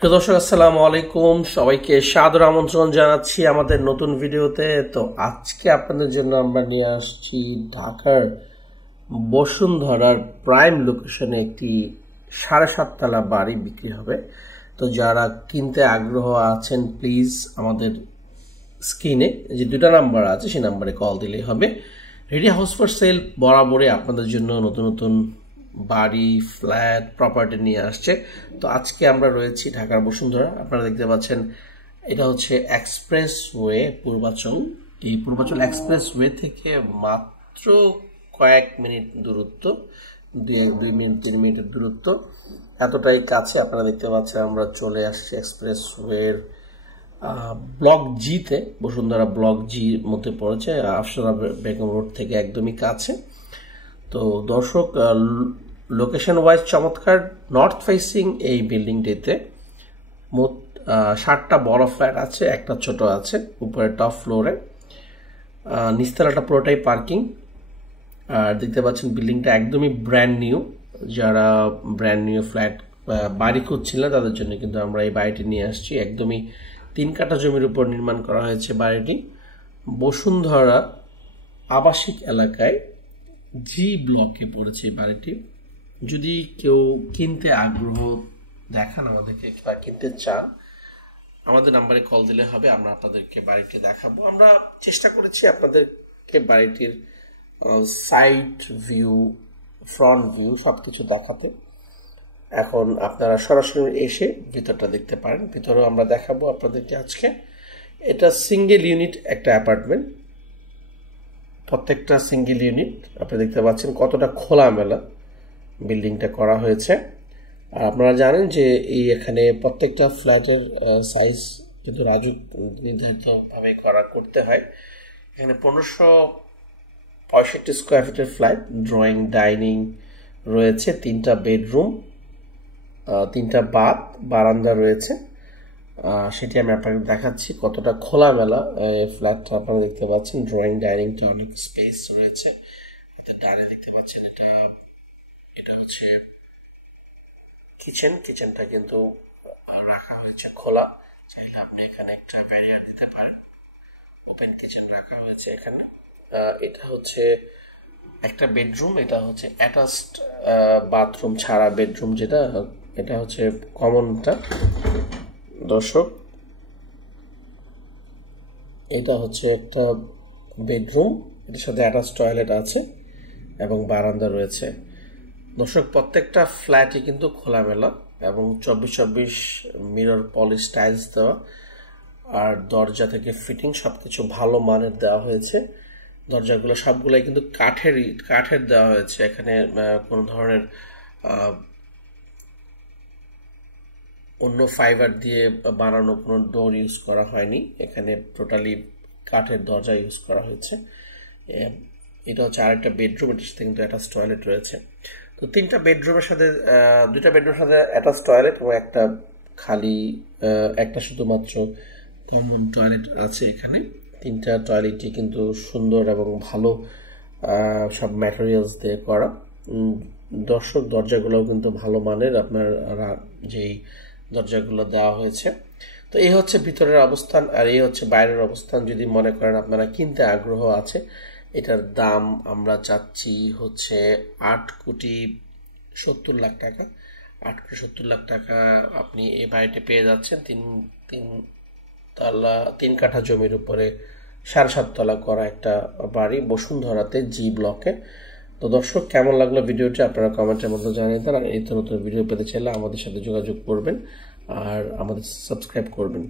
দর্শক আসসালামু আলাইকুম, সবাইকে সাদর আমন্ত্রণ জানাচ্ছি আমাদের নতুন ভিডিওতে। তো আজকে আপনাদের জন্য আমরা নিয়ে আসছি ঢাকার বসুন্ধরার প্রাইম লোকেশনে একটি 7.5 তলা বাড়ি বিক্রি হবে। তো যারা কিনতে আগ্রহ আছেন প্লিজ আমাদের স্ক্রিনে যে দুটো নাম্বার আছে সেই নাম্বারে কল দিলেই হবে। রেডি হাউস ফর সেল বরাবরই আপনাদের জন্য নতুন নতুন বাড়ি, ফ্ল্যাট, প্রপার্টি নিয়ে আসছে। তো আজকে আমরা রয়েছি ঢাকার বসুন্ধরা। আপনারা দেখতে পাচ্ছেন এটা হচ্ছে এক্সপ্রেস ওয়ে পূর্বাচল। এই পূর্বাচল এক্সপ্রেস ওয়ে থেকে মাত্র কয়েক মিনিট দূরত্ব, 2 মিনিট 3 মিনিটের দূরত্ব, এতটাই কাছে। আপনারা দেখতে পাচ্ছেন আমরা চলে আসছি এক্সপ্রেস ওয়ের ব্লক জিতে। বসুন্ধরা ব্লক জির মধ্যে পড়েছে, আফসারা বেগম রোড থেকে একদমই কাছে। তো দর্শক, লোকেশন ওয়াইজ চমৎকার, নর্থ ফেসিং এই বিল্ডিংটিতে মোট 7টা বড় ফ্ল্যাট আছে, একটা ছোট আছে উপরে টপ ফ্লোরে। নিচতলাটা পুরোটাই পার্কিং। আর দেখতে পাচ্ছেন বিল্ডিংটা একদমই ব্র্যান্ড নিউ। যারা ব্র্যান্ড নিউ ফ্ল্যাট বাড়ি খুঁজছিলেন তাদের জন্য কিন্তু আমরা এই বাড়িটি নিয়ে আসছি। একদমই 3 কাঠা জমির উপর নির্মাণ করা হয়েছে বাড়িটি। বসুন্ধরা আবাসিক এলাকায় জি ব্লকে পড়েছে এই বাড়িটি। যদি কেউ কিনতে আগ্রহ দেখান আমাদেরকে বা কিনতে চান, আমাদের নাম্বারে কল দিলে হবে, আমরা আপনাদেরকে বাড়িটি দেখাবো। আমরা চেষ্টা করেছি আপনাদেরকে বাড়িটির সাইড ভিউ, ফ্রন্ট ভিউ সবকিছু দেখাতে। এখন আপনারা সরাসরি এসে ভিতরটা দেখতে পারেন। ভিতরেও আমরা দেখাবো আপনাদেরকে আজকে। এটা সিঙ্গেল ইউনিট একটা অ্যাপার্টমেন্ট, প্রত্যেকটা সিঙ্গেল ইউনিট। আপনি দেখতে পাচ্ছেন কতটা খোলামেলা বিল্ডিংটা করা হয়েছে। আর আপনারা জানেন যে এখানে প্রত্যেকটা ফ্ল্যাটের সাইজ কিন্তু রাজুক নির্ধারিতভাবে করতে হয়। এখানে 1565 স্কোয়ার ফিটের ফ্ল্যাট, ড্রয়িং, ডাইনিং রয়েছে, 3টা বেডরুম, 3টা বারান্দা রয়েছে। সেটি আমি আপনাকে দেখাচ্ছি কতটা খোলামেলা ফ্ল্যাটটা। আপনারা দেখতে পাচ্ছেন ড্রয়িং ডাইনিংটা অনেক স্পেস রয়েছে। ডাইনে দেখতে পাচ্ছেন এটা হচ্ছে কিচেনটা কিন্তু রাখা হয়েছে খোলা। চাইলে আপনি এখানে একটা ব্যারিয়ার দিতে পারেন, ওপেন কিচেন রাখা হয়েছে এখানে। এটা হচ্ছে একটা বেডরুম, এটা হচ্ছে অ্যাটাচড বাথরুম ছাড়া বেডরুম, যেটা এটা হচ্ছে কমনটা। দর্শক, এটা হচ্ছে একটা বেডরুম, এটার সাথে অ্যাটাচ টয়লেট আছে এবং বারান্দা রয়েছে। দর্শক, প্রত্যেকটা ফ্ল্যাটই কিন্তু খোলামেলা এবং 24/24 মিরর পলিশ টাইলস দেওয়া। আর দরজা থেকে ফিটিং সবকিছু ভালো মানের দেওয়া হয়েছে। দরজাগুলো সবগুলাই কিন্তু কাঠের দেওয়া হয়েছে। এখানে কোনো ধরনের অন্য ফাইবার দিয়ে বানানো কোনো ডোর ইউজ করা হয়নি। এখানে টোটালি কাঠের দরজা ইউজ করা হয়েছে। এটা হচ্ছে আরেকটা বেডরুম, এটার সাথে কিন্তু অ্যাটাচ টয়লেট রয়েছে। তো 2টা বেডরুমের সাথে অ্যাটাচ টয়লেট এবং একটা খালি, একটা শুধুমাত্র কমন টয়লেট আছে এখানে। 3টা টয়লেটই কিন্তু সুন্দর এবং ভালো, সব ম্যাটেরিয়ালস দিয়ে করা। দর্শক, দরজাগুলোও কিন্তু ভালো মানের, আপনার যেই দরজাগুলো দেওয়া হয়েছে। তো এই হচ্ছে ভিতরের অবস্থান আর এই হচ্ছে বাইরের অবস্থান। যদি মনে করেন আপনারা কিনতে আগ্রহ আছে, এটার দাম আমরা চাচ্ছি হচ্ছে 8,70,00,000 টাকা। 8,70,00,000 টাকা আপনি এই বাড়িটা পেয়ে যাচ্ছেন। 3 কাঠা জমির উপরে 7.5 তলা করা একটা বাড়ি বসুন্ধরাতে জি ব্লকে। তো দর্শক, কেমন লাগলো ভিডিওটি আপনারা কমেন্টের মধ্যে জানিয়ে দেন। আর এই নতুন ভিডিও পেতে চাইলে আমাদের সাথে যোগাযোগ করবেন আর আমাদের সাবস্ক্রাইব করবেন।